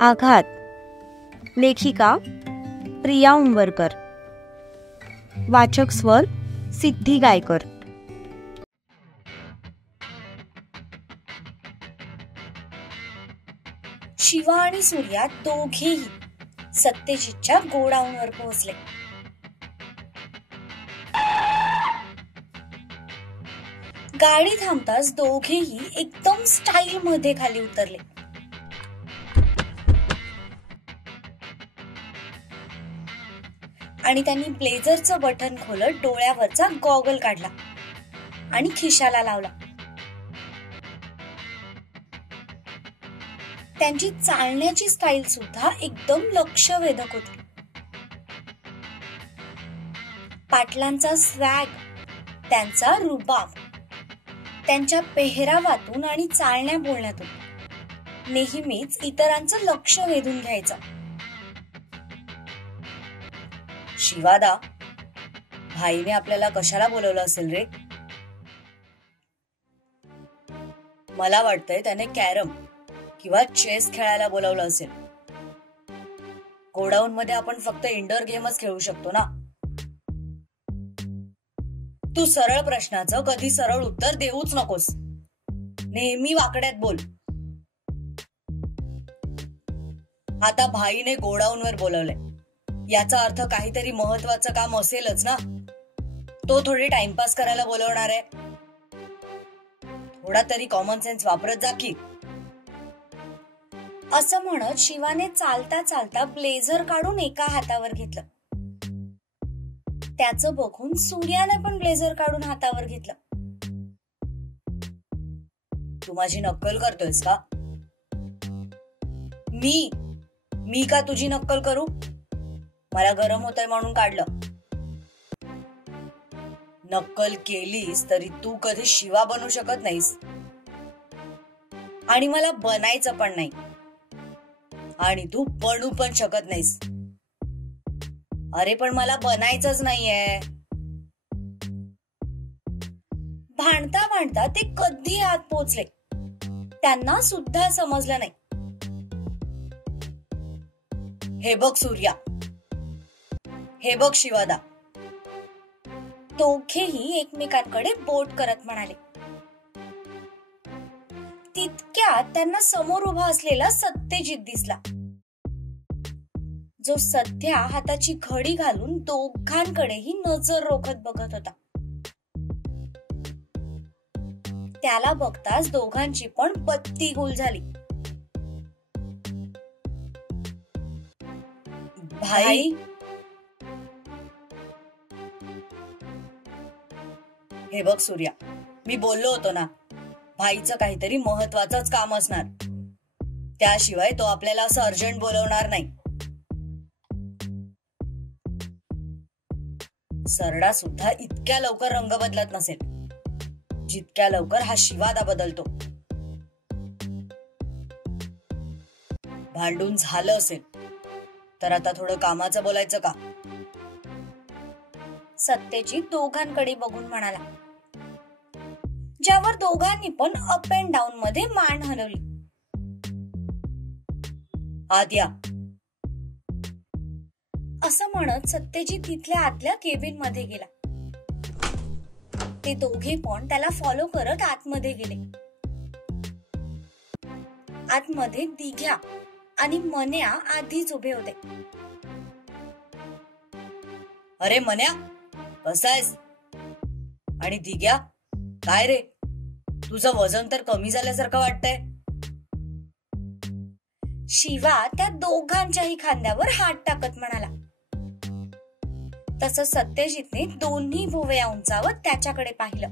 आघात. लेखिका प्रिया उंबरकर. वाचक स्वर सिद्धी गायकर. शिवा आणि सूर्या दोघेही सत्यजितच्या गोडाऊनवर पोहोचले. गाडी थांबताच दोघेही एकदम स्टाईल मध्ये खाली उतरले. आणि त्यांनी ब्लेझरचं बटन खोलत डोळ्यावरचा गॉगल काढला आणि खिशाला लावला. त्यांची चालण्याची स्टाईल सुद्धा एकदम लक्षवेधक होती. पाटलांचा स्वॅग, त्यांचा रुबाब, त्यांच्या पेहरावातून आणि चालण्या बोलण्यातून नेहमीच इतरांचं लक्ष वेधून घ्यायचं. शिवादा, भाईने आपल्याला कशाला बोलवलं असेल रे? मला वाटतंय त्याने कॅरम किंवा चेस खेळायला बोलवलं असेल. गोडाऊन मध्ये आपण फक्त इंडोर गेमच खेळू शकतो ना. तू सरळ प्रश्नाचं कधी सरळ उत्तर देऊच नकोस. नेहमी वाकड्यात बोल. आता भाईने गोडाऊनवर बोलवलंय, याचा अर्थ काहीतरी महत्वाचं काम असेलच ना. तो थोडी टाइमपास करायला बोलवणार आहे. थोडा तरी कॉमन सेन्स वापरत जा की. असं म्हणत शिवाने चालता चालता ब्लेझर काढून एका हातावर घेतलं. त्याचं बघून सूर्याने पण ब्लेझर काढून हातावर घेतलं. तू माझी नक्कल करतोयस का? मी का तुझी नक्कल करू? मला गरम होतंय म्हणून काढलं. नक्कल केलीस तरी तू कधी शिवा बनू शकत नाहीस आणि मला बनायचं पण नाही. आणि तू बनू पण शकत नाहीस. अरे पण मला बनायचंच नाहीये. भांडता भांडता ते कधी आत पोहोचले त्यांना सुद्धा समजलं नाही. हे बघ सूर्या, हे बघ शिवादा, दोघेही एकमेकांकडे बोट करत म्हणाले. तितक्यात त्यांना समोर उभा असलेला सत्यजित दिसला, जो सध्या हाताची घडी घालून दोघांकडेही नजर रोखत बघत होता. त्याला बघताच दोघांची पण बत्ती गुल झाली. भाई, हे बघ सूर्या, मी बोललो होतो ना, भाईचं काहीतरी महत्वाचंच काम असणार. त्याशिवाय तो आपल्याला असं अर्जंट बोलवणार नाही. सरडा सुद्धा इतक्या लवकर रंग बदलत नसेल जितक्या लवकर हा शिवादा बदलतो. भांडून झालं असेल तर आता थोडं कामाचं बोलायचं का? सत्यजित दोघांकडे बघून म्हणाला, ज्यावर दोघांनी पण अप अँड डाऊन मध्ये मान हलवली. आद्या, असं म्हणत सत्यजित तिथल्या आतल्या केबिन मध्ये गेला. ते दोघे पण त्याला फॉलो करत आतमध्ये गेले. आतमध्ये दिघ्या आणि मन्या आधीच उभे होते. अरे मन्या, कसा आहेस? आणि दिघ्या, काय रे, तुझं वजन तर कमी झाल्यासारखं वाटतंय. शिवा त्या दोघांच्याही खांद्यावर हात टाकत म्हणाला. तसं सत्यजितने दोन्ही भुवया उंचावत त्याच्याकडे पाहिलं.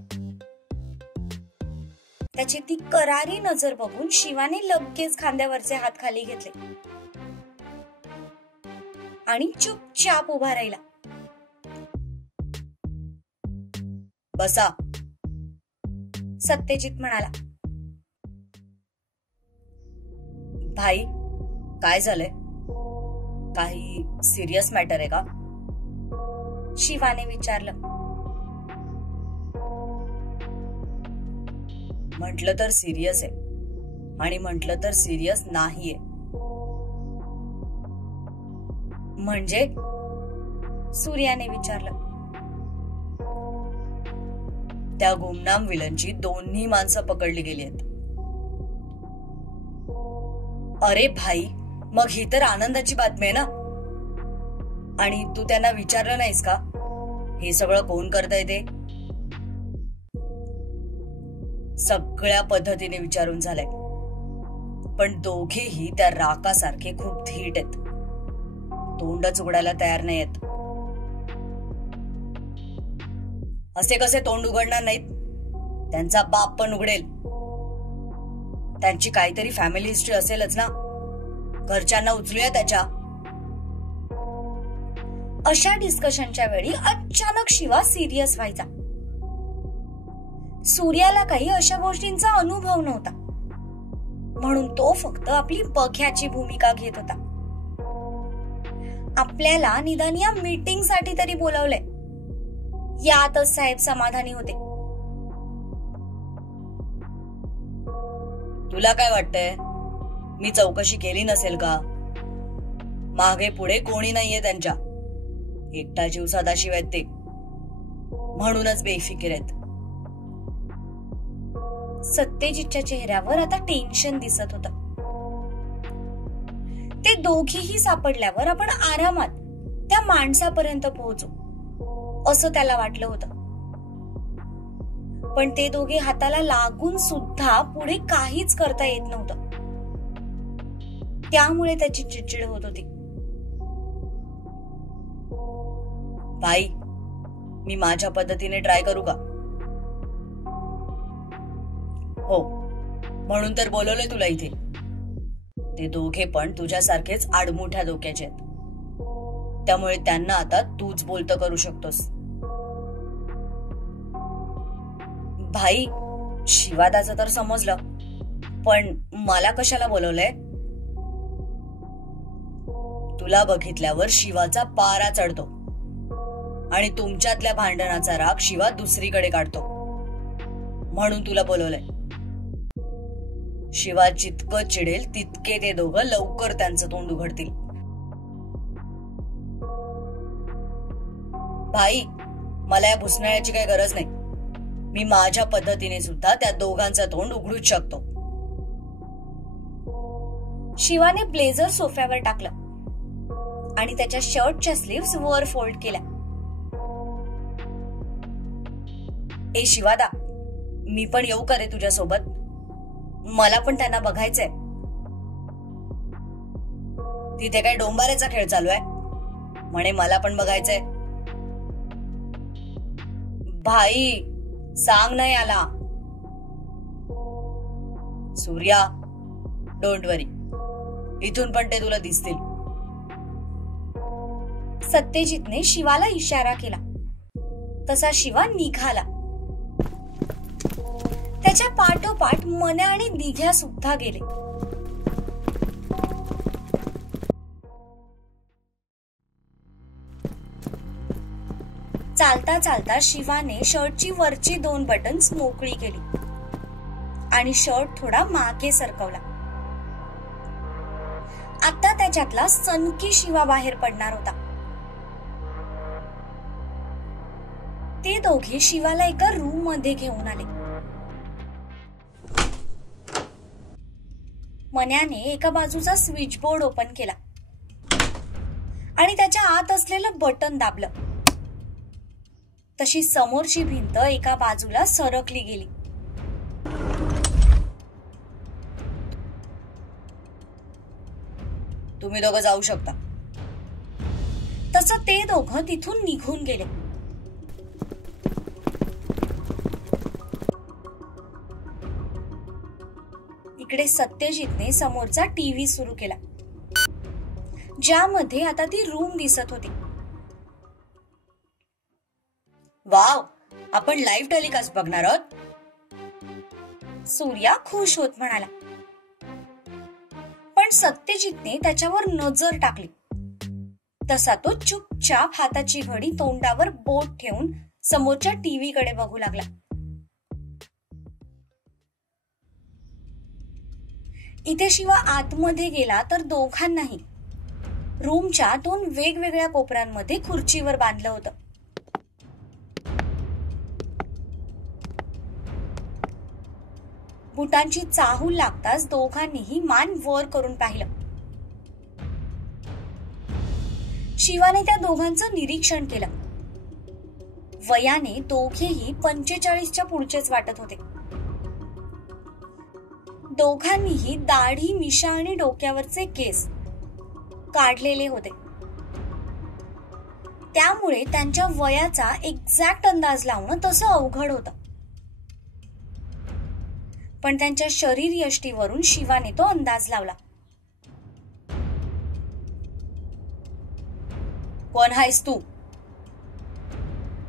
त्याची ती करारी नजर बघून शिवाने लगेच खांद्यावरचे हात खाली घेतले आणि चुपचाप उभा राहिला. बसा, सत्यजित म्हणाला. भाई, काय झालंय? काही सिरियस मॅटर आहे का? शिवाने विचारलं. म्हटलं तर सिरियस आहे आणि म्हटलं तर सिरियस नाहीये. म्हणजे? सूर्याने विचारलं. त्या गुमनाम विलनची दोन्ही माणसं पकडली गेली आहेत. अरे भाई, मग ही तर आनंदाची बातमी आहे ना. आणि तू त्यांना विचारलं नाहीस का हे सगळं कोण करतंय ते? सगळ्या पद्धतीने विचारून झालंय, पण दोघेही त्या राकासारखे खूप धीट आहेत. तोंडच उघडायला तयार नाही आहेत. असे कसे तोंड उघडणार नाहीत? त्यांचा बाप पण उघडेल. त्यांची काहीतरी फॅमिली हिस्ट्री असेलच ना. घरच्यांना उचलूया त्याच्या. अशा डिस्कशनच्या वेळी अचानक शिवा सिरियस व्हायचा. सूर्याला काही अशा गोष्टींचा अनुभव नव्हता, म्हणून तो फक्त आपली बघ्याची भूमिका घेत होता. आपल्याला निदान या मीटिंग साठी तरी बोलावलंय, यातच साहेब समाधानी होते. तुला काय वाटतंय, मी चौकशी केली नसेल का? मागे पुढे कोणी नाहीये त्यांच्या. एकटा जीव सदाशिव आहेत ते, म्हणूनच बेफिकीर आहेत. सत्यजितच्या चेहऱ्यावर आता टेन्शन दिसत होतं. ते दोघीही सापडल्यावर आपण आरामात त्या माणसापर्यंत पोहोचू असं त्याला वाटलं होतं. पण ते दोघे हाताला लागून सुद्धा पुढे काहीच करता येत नव्हतं. त्यामुळे त्याची चिडचिड होत होती. भाई, मी माझ्या पद्धतीने ट्राय करू का? हो, म्हणून तर बोलवलंय तुला इथे. ते दोघे पण तुझ्यासारखेच आडमुठ्या डोक्याचे आहेत, त्यामुळे त्यांना आता तूच बोलतं करू शकतोस. भाई, शिवादाचं तर समजलं, पण मला कशाला बोलवलंय? तुला बघितल्यावर शिवाचा पारा चढतो आणि तुमच्यातल्या भांडणाचा राग शिवा दुसरीकडे काढतो, म्हणून तुला बोलवलंय. शिवा जितकं चिडेल तितके ते दोघं लवकर त्यांचं तोंड उघडतील. भाई, मला या भुसनाळ्याची काही गरज नाही. मी माझ्या पद्धतीने सुद्धा त्या दोघांचं तोंड उघडूच शकतो. शिवाने ब्लेझर सोफ्यावर टाकलं आणि त्याच्या शर्टच्या स्लीव्स वर फोल्ड केल्या. ए शिवादा, मी पण येऊ का रे तुझ्यासोबत? मला पण त्यांना बघायचंय. तिथे काय डोंबाऱ्याचा खेळ चालू आहे म्हणे, मला पण बघायचंय. भाई, सांग नाही आला. सूर्या, डोंट वरी, इथून पण ते तुला दिसतील. सत्यजितने शिवाला इशारा केला तसा शिवा निघाला. त्याच्या पाठोपाठ मन्या आणि दिघ्या सुद्धा गेले. चालता चालता शिवाने शर्टची वरची 2 बटन्स मोकळी केली आणि शर्ट थोडा मागे सरकवला. आता त्याच्यातला सनकी शिवा बाहेर पडणार होता. ते दोघे शिवाला एका रूम मध्ये घेऊन आले. मन्याने एका बाजूचा स्विच बोर्ड ओपन केला आणि त्याच्या आत असलेलं बटन दाबलं. तशी समोरची भिंत एका बाजूला सरकली गेली. तुम्ही दोघं जाऊ शकता. तसं ते दोघं तिथून निघून गेले. इकडे सत्यजितने समोरचा टीव्ही सुरू केला, ज्यामध्ये आता ती रूम दिसत होती. वाव, आपण लाईव्ह टेलिकास्ट बघणार आहोत. सूर्या खुश होत म्हणाला. पण सत्यजितने त्याच्यावर नजर टाकली तसा तो चुपचाप हाताची घडी तोंडावर बोट ठेवून समोरच्या टीव्ही कडे बघू लागला. इथे शिवा आतमध्ये गेला तर दोघांनाही रूमच्या 2 वेगवेगळ्या कोपऱ्यांमध्ये खुर्चीवर बांधलं होतं. बुटांची चाहूल लागताच दोघांनीही मान वर करून पाहिलं. शिवाने त्या दोघांचं निरीक्षण केलं. वयाने दोघेही 45च्या पुढचेच वाटत होते. दोघांनीही दाढी, मिशा आणि डोक्यावरचे केस काढलेले होते. त्यामुळे त्यांच्या वयाचा एक्झॅक्ट अंदाज लावणं तसं अवघड होतं. पण त्यांच्या शरीर यष्टीवरून शिवाने तो अंदाज लावला. कोण आहेस तू?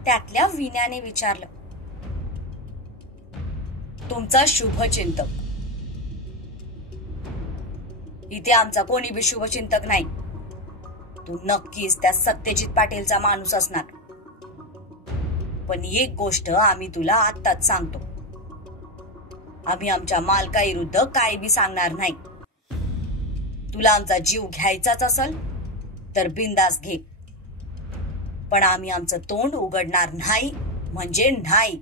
त्यातल्या विन्याने विचारलं. तुमचा शुभचिंतक. इथे आमचा कोणी बी शुभचिंतक नाही. तू नक्कीच त्या सत्यजित पाटीलचा माणूस असणार. पण एक गोष्ट आम्ही तुला आत्ताच सांगतो, आम्ही आमच्या मालकाविरुद्ध काय बी सांगणार नाही. तुला आमचा जीव घ्यायचाच असेल तर बिंदास घे, पण आम्ही आमचं तोंड उघडणार नाही म्हणजे नाही.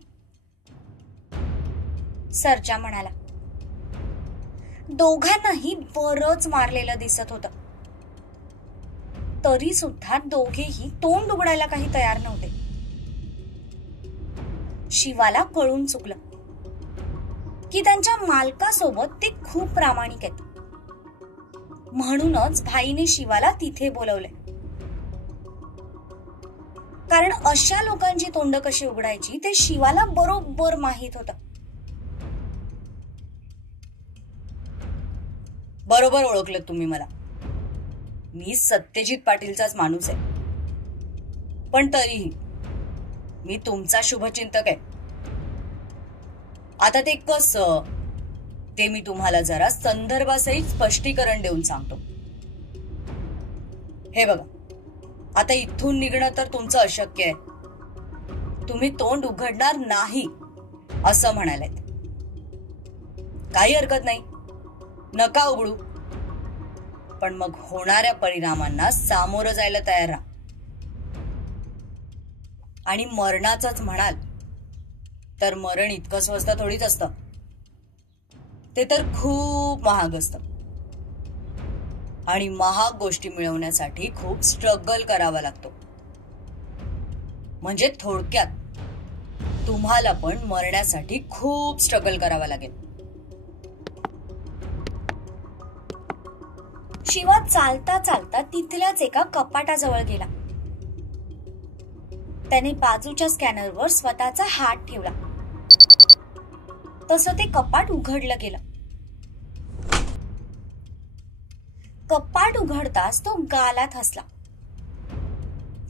सर्जा म्हणाला. दोघांनाही बरंच मारलेलं दिसत होतं. तरी सुद्धा दोघेही तोंड उघडायला काही तयार नव्हते. शिवाला कळून चुकलं की त्यांच्या मालकासोबत ते खूप प्रामाणिक आहेत. म्हणूनच भाईने शिवाला तिथे बोलवले, कारण अशा लोकांची तोंड कशी उघडायची ते शिवाला बरोबर माहित होतं. बरोबर ओळखलं तुम्ही मला. मी सत्यजित पाटीलचाच माणूस आहे. पण तरीही मी तुमचा शुभचिंतक आहे. आता ते कसं ते मी तुम्हाला जरा संदर्भासहित स्पष्टीकरण देऊन सांगतो. हे बघा, आता इथून निघणं तर तुमचं अशक्य आहे. तुम्ही तोंड उघडणार नाही असं म्हणालेत. काही हरकत नाही, नका उघडू. पण मग होणाऱ्या परिणामांना सामोरं जायला तयार राहा. आणि मरणाचंच म्हणाल तर मरण इतकं स्वस्त थोडीच असतं. ते तर खूप महाग असतं. आणि महाग गोष्टी मिळवण्यासाठी खूप स्ट्रगल करावा लागतो. म्हणजे थोडक्यात तुम्हाला पण मरण्यासाठी खूप स्ट्रगल करावा लागेल. शिवा चालता चालता तिथल्याच एका कपाटाजवळ गेला. त्याने बाजूच्या स्कॅनरवर स्वतःचा हात ठेवला. तसं ते कपाट उघडलं गेलं. कपाट उघडताच तो गालात हसला,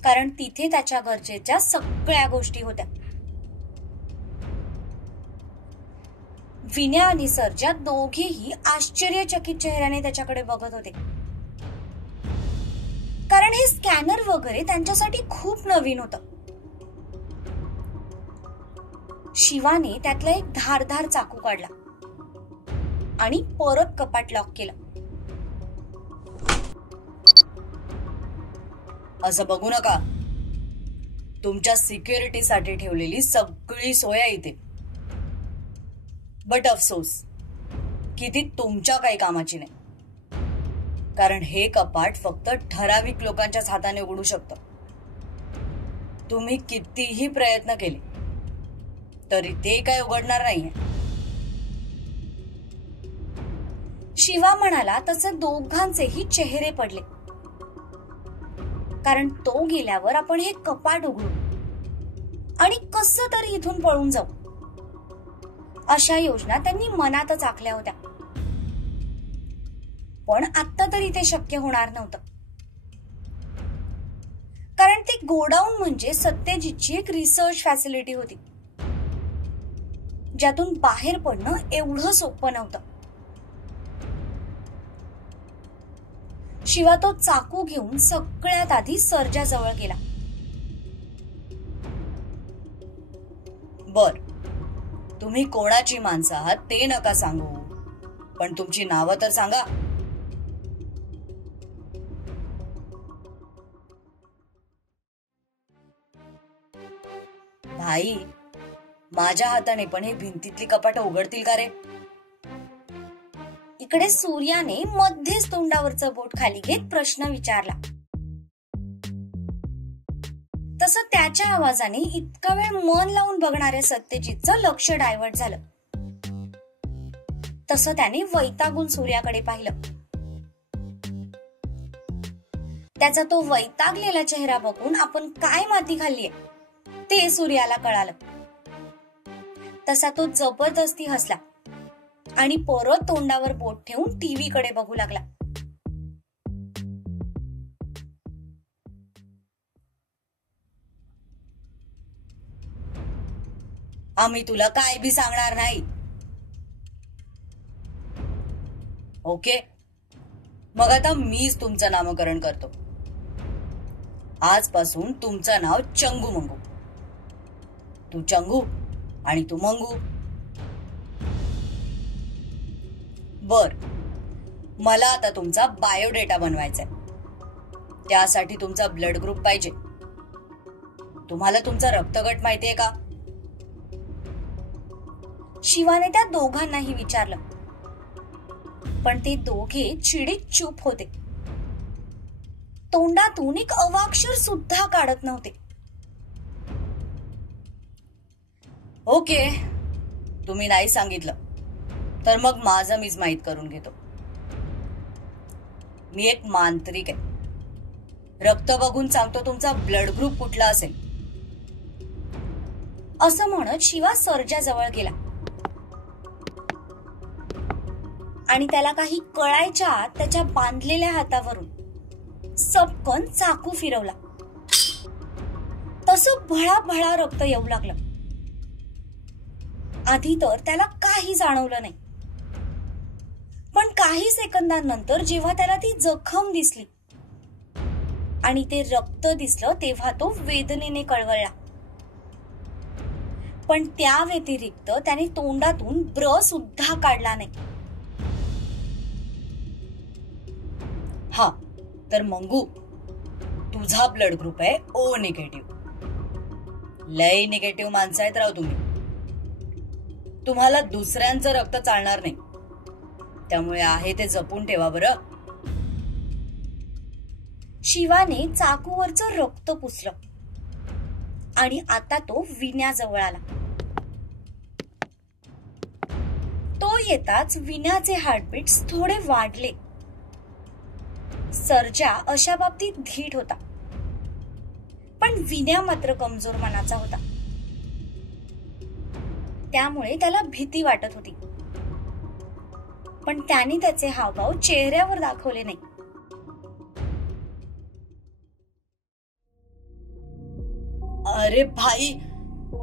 कारण तिथे त्याच्या गरजेच्या सगळ्या गोष्टी होत्या. विन्या आणि सर्जा दोघेही आश्चर्यचकित चेहऱ्याने त्याच्याकडे बघत होते, कारण हे स्कॅनर वगैरे त्यांच्यासाठी खूप नवीन होतं. शिवाने त्यातला एक धारधार चाकू काढला आणि परत कपाट लॉक केलं. असं बघू नका. तुमच्या सिक्युरिटीसाठी ठेवलेली सगळी सोय इथे. बट अफसोस की ती तुमच्या काही कामाची नाही, कारण हे कपाट फक्त ठराविक लोकांच्याच हाताने उघडू शकतं. तुम्ही कितीही प्रयत्न केले तरी ते काय उघडणार नाहीये. शिवा म्हणाला तसे दोघांचेही चेहरे पडले, कारण तो गेल्यावर आपण हे कपाट उघडू आणि कसं तरी इथून पळून जाऊ अशा योजना त्यांनी मनातच आखल्या होत्या. पण आता तरी ते शक्य होणार नव्हतं, कारण ते गोडाऊन म्हणजे सत्यजितची एक रिसर्च फॅसिलिटी होती, ज्यातून बाहेर पडणं एवढं सोपं नव्हतं. शिवा तो चाकू घेऊन सगळ्यात आधी सर्जा जवळ गेला. बर, तुम्ही कोणाची माणसं आहात ते नका सांगू, पण तुमची नावं तर सांगा. भाई, माझ्या हाताने पण हे भिंतीतली कपाट उघडतील का रे? इकडे सूर्याने मध्येच तोंडावरचं बोट खाली घेत प्रश्न विचारला. तसं त्याच्या आवाजाने इतका वेळ मन लावून बघणाऱ्या सत्यजितचं लक्ष डायव्हर्ट झालं. तसं त्याने वैतागून सूर्याकडे पाहिलं. त्याचा तो वैतागलेला चेहरा बघून आपण काय माती खाल्लीये ते सूर्याला कळालं. तसा तो जबरदस्ती हसला आणि परत तोंडावर बोट ठेवून टीव्ही कडे बघू लागला. आम्ही तुला काय बी सांगणार नाही. ओके, मग आता मीच तुमचं नामकरण करतो. आजपासून तुमचं नाव चंगू मंगू. तू चंगू आणि तू मंगू. बर, मला आता तुमचा बायोडेटा बनवायचा आहे. त्यासाठी तुमचा ब्लड ग्रुप पाहिजे. तुम्हाला तुमचा रक्तगट माहितीये का? शिवाने त्या दोघांनाही विचारलं, पण ते दोघे चिडीत चूप होते. तोंडातून एक अवाक्षर सुद्धा काढत नव्हते. ओके, तुम्ही नाही सांगितलं तर मग माझं मीच माहित करून घेतो. मी एक मांत्रिक आहे. रक्त बघून सांगतो तुमचा ब्लड ग्रुप कुठला असेल. असं म्हणत शिवा सर्जा जवळ गेला आणि त्याला काही कळायच्या आत त्याच्या बांधलेल्या हातावरून सपकन चाकू फिरवला. तसं भळाभळा रक्त येऊ लागलं. आधी तर त्याला काही जाणवलं नाही, पण काही सेकंदांनंतर जेव्हा त्याला ती जखम दिसली आणि ते रक्त दिसलं तेव्हा तो वेदनेने कळवळला. पण त्या व्यतिरिक्त त्याने तोंडातून ब्र सुद्धा काढला नाही. हा, तर मंगू, तुझा ब्लड ग्रुप आहे ओ निगेटिव्ह. लय निगेटिव्ह माणसं आहेत राव तुम्ही. तुम्हाला दुसऱ्यांचं रक्त चालणार नाही, त्यामुळे आहे ते जपून ठेवा बरं. शिवाने चाकूवरचं रक्त पुसलं आणि आता तो विण्याजवळ आला. तो येताच विण्याचे हार्टबीट्स थोडे वाढले. सर्जा अशा बाबतीत धीट होता, पण विण्या मात्र कमजोर मनाचा होता. त्यामुळे त्याला भीती वाटत होती, पण त्याने त्याचे हावभाव चेहऱ्यावर दाखवले नाही. अरे भाई,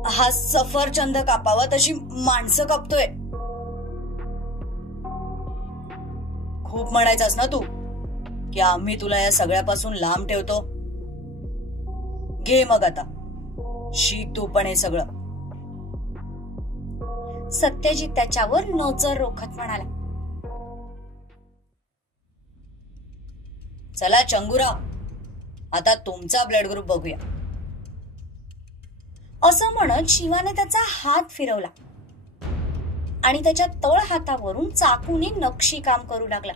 हा सफरचंद कापावा तशी माणसं कापतोय. खूप म्हणायचंस ना तू की आम्ही तुला या सगळ्यापासून लांब ठेवतो. घे मग आता, शिक तू पण हे सगळं. सत्यजित त्याच्यावर नजर रोखत म्हणाला. चला चंगुराव, आता तुमचा ब्लड ग्रुप बघूया. असं म्हणत शिवाने त्याचा हात फिरवला आणि त्याच्या तळ हातावरून चाकूने नक्षी काम करू लागला.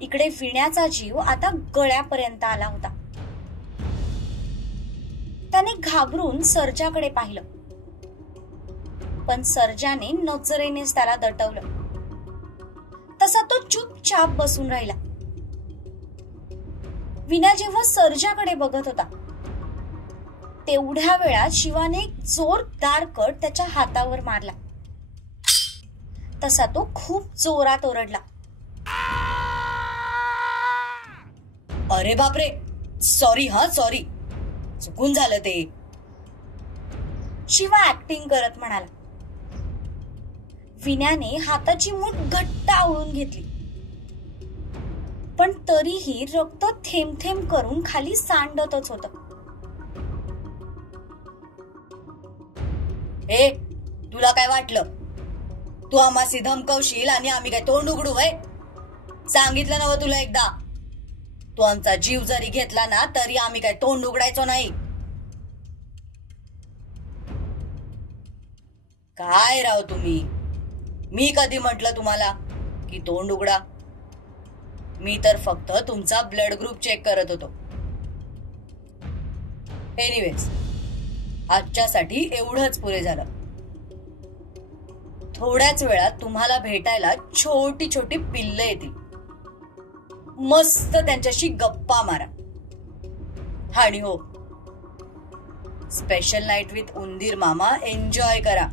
इकडे विण्याचा जीव आता गळ्यापर्यंत आला होता. त्याने घाबरून सर्जाकडे पाहिलं, पण सर्जाने नजरेनेच त्याला दटवलं. तसा तो चुपचाप बसून राहिला. विना जेव्हा सर्जाकडे बघत होता तेवढ्या वेळात शिवाने एक जोरदार कट त्याच्या हातावर मारला. तसा तो खूप जोरात ओरडला. अरे बापरे, सॉरी. हा सॉरी, चुकून झालं ते. शिवा ऍक्टिंग करत म्हणाला. विण्याने हाताची मूठ घट्ट आवळून घेतली, पण तरीही रक्त थेंब थेंब करून खाली सांडतच होतं. ए, तुला काय वाटलं? तू आम्हासी धमकवशील आणि आम्ही काय तोंड उघडू? वय सांगितलं नव तुला एकदा. तू आमचा जीव जरी घेतला ना तरी आम्ही काय तोंड उघडायचो नाही. काय राव तुम्ही, मी कधी म्हटलं तुम्हाला की तोंड उघडा? मी तर फक्त तुमचा ब्लड ग्रुप चेक करत होतो. एनिवेज, आजच्यासाठी एवढंच पुरे झालं. थोड्याच वेळात तुम्हाला भेटायला छोटी छोटी पिल्लं येतील. मस्त त्यांच्याशी गप्पा मारा. आणि हो, स्पेशल नाईट विथ उंदीर मामा एन्जॉय करा.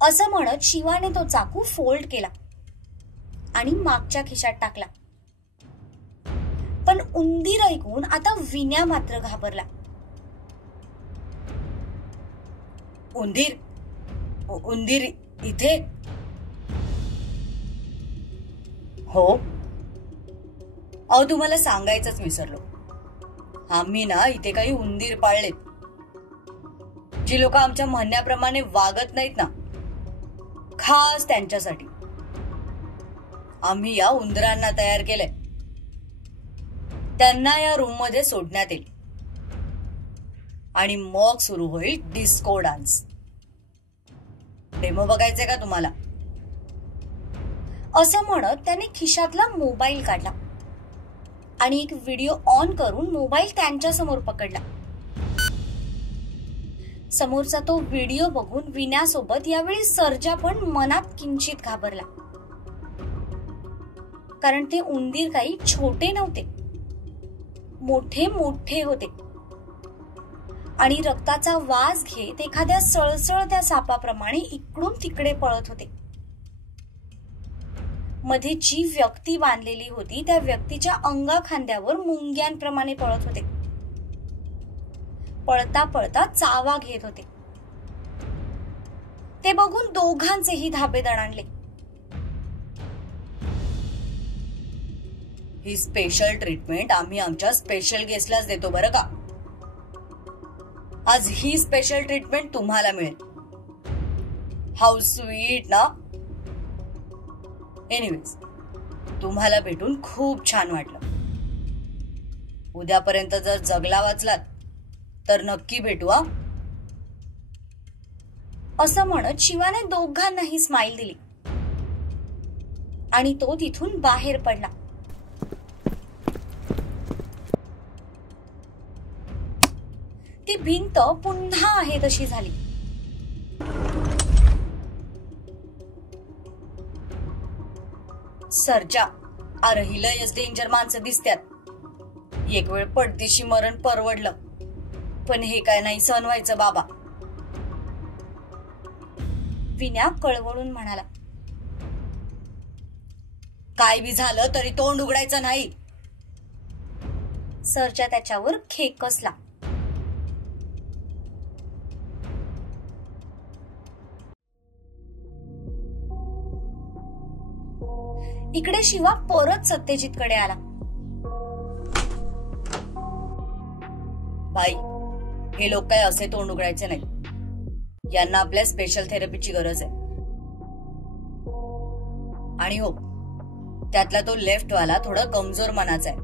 असं म्हणत शिवाने तो चाकू फोल्ड केला आणि मागच्या खिशात टाकला. पण उंदीर ऐकून आता विन्या मात्र घाबरला. उंदीर इथे? हो, अहो तुम्हाला सांगायचंच विसरलो. आम्ही ना इथे काही उंदीर पाळलेत. जी लोक आमच्या म्हणण्याप्रमाणे वागत नाहीत ना, खास त्यांच्यासाठी आम्ही या उंदरांना तयार केलंय. त्यांना या रूम मध्ये सोडण्यात येईल आणि मग सुरू होईल डिस्को डान्स. डेमो बघायचंय का तुम्हाला? असं म्हणत त्याने खिशातला मोबाईल काढला आणि एक व्हिडिओ ऑन करून मोबाईल त्यांच्या समोर पकडला. समोरचा तो व्हिडिओ बघून विन्यासोबत यावेळी सर्जा पण मनात किंचित घाबरला. कारण ते उंदीर काही छोटे नव्हते, मोठे मोठे होते आणि रक्ताचा वास घेत एखाद्या सळसळत्या सापाप्रमाणे इकडून तिकडे पळत होते. मध्ये जी व्यक्ती बांधलेली होती त्या व्यक्तीच्या अंगाखांद्यावर मुंग्यांप्रमाणे पळत होते. पळता पळता चावा घेत होते. ते बघून दोघांचेही धाबे दणाणले. ही स्पेशल ट्रीटमेंट आम्ही आमच्या स्पेशल गेस्टलाच देतो बरं का. आज ही स्पेशल ट्रीटमेंट तुम्हाला मिळेल. हाऊ स्वीट ना. एनिवेज, तुम्हाला भेटून खूप छान वाटलं. उद्यापर्यंत जर जगला वाचलात तर नक्की भेटू हा. असं म्हणत शिवाने दोघांनाही स्माईल दिली आणि तो तिथून बाहेर पडला. ती भिंत पुन्हा आहे तशी झाली. सर्जा, अरे हिलयच डेंजर माणसं दिसत्यात. एक वेळ पडतीशी मरण परवडलं, पण हे काय नाही सहन व्हायचं बाबा. विन्या कळवळून म्हणाला. काय बी झालं तरी तोंड उघडायचं नाही. सर्जा त्याच्यावर खेकसला. इकडे शिवा परत सत्यजितकडे आला. भाई, हे लोक काय असे तोंड उघडायचे नाही. यांना आपल्या स्पेशल थेरपीची गरज आहे. आणि हो, त्यातला तो लेफ्ट वाला थोडा कमजोर मनाचा आहे.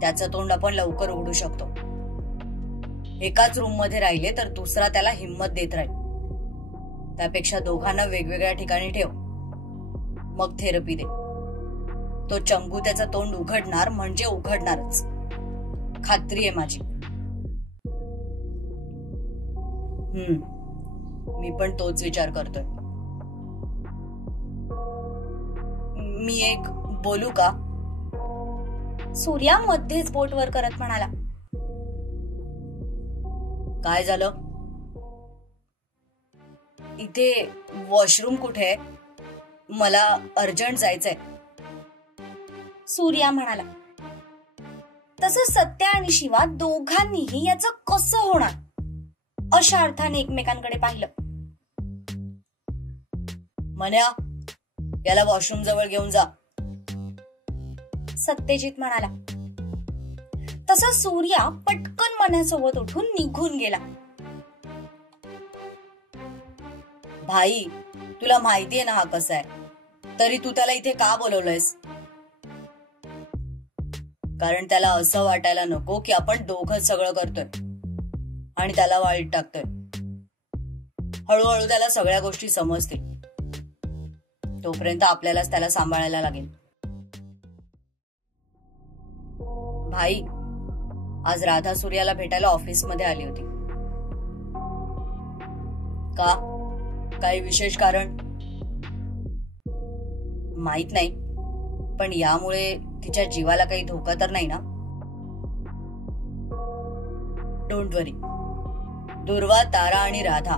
त्याचं तोंड आपण लवकर उघडू शकतो. एकाच रूम मध्ये राहिले तर दुसरा त्याला हिंमत देत राहील. त्यापेक्षा दोघांना वेगवेगळ्या ठिकाणी ठेव, मग थेरपी दे. तो चंगू त्याचं तोंड उघडणार म्हणजे उघडणारच, खात्री आहे माझी. मी पण तोच विचार करतोय. मी एक बोलू का? सूर्या मध्येच बोट वर करत म्हणाला. काय झालं? इथे वॉशरूम कुठे आहे? मला अर्जंट जायचंय. सूर्या म्हणाला. तसं सत्या आणि शिवा दोघांनीही याचं कसं होणार अशा अर्थाने एकमेकांकडे पाहिलं. मन्या, याला वॉशरूम जवळ घेऊन जा, सत्यजित म्हणाला. तसा सूर्या पटकन मन्यासोबत उठून निघून गेला. भाई, तुला माहितीये ना हा कसा आहे, तरी तू त्याला इथे का बोलवलंयस? कारण त्याला असं वाटायला नको की आपण दोघं सगळं करतोय. आणि त्याला वाईट टाकतोय. हळूहळू त्याला सगळ्या गोष्टी समजतील. तोपर्यंत आपल्यालाच त्याला सांभाळायला लागेल. भाई, आज राधा सूर्याला भेटायला ऑफिसमध्ये आली होती. का? काही विशेष कारण? माहित नाही, पण यामुळे तिच्या जीवाला काही धोका तर नाही ना? डोंट वरी, दुर्वा, तारा आणि राधा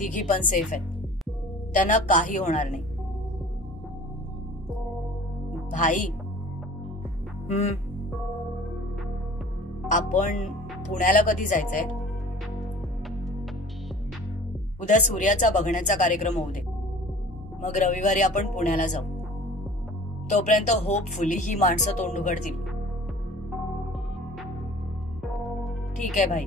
तिघी पण सेफ आहेत. त्यांना काही होणार नाही. भाई, आपण पुण्याला कधी जायचंय? उद्या सूर्याचा बघण्याचा कार्यक्रम होऊ दे, मग रविवारी आपण पुण्याला जाऊ. तोपर्यंत होपफुली ही माणसं तोंड उघडतील. ठीक आहे भाई.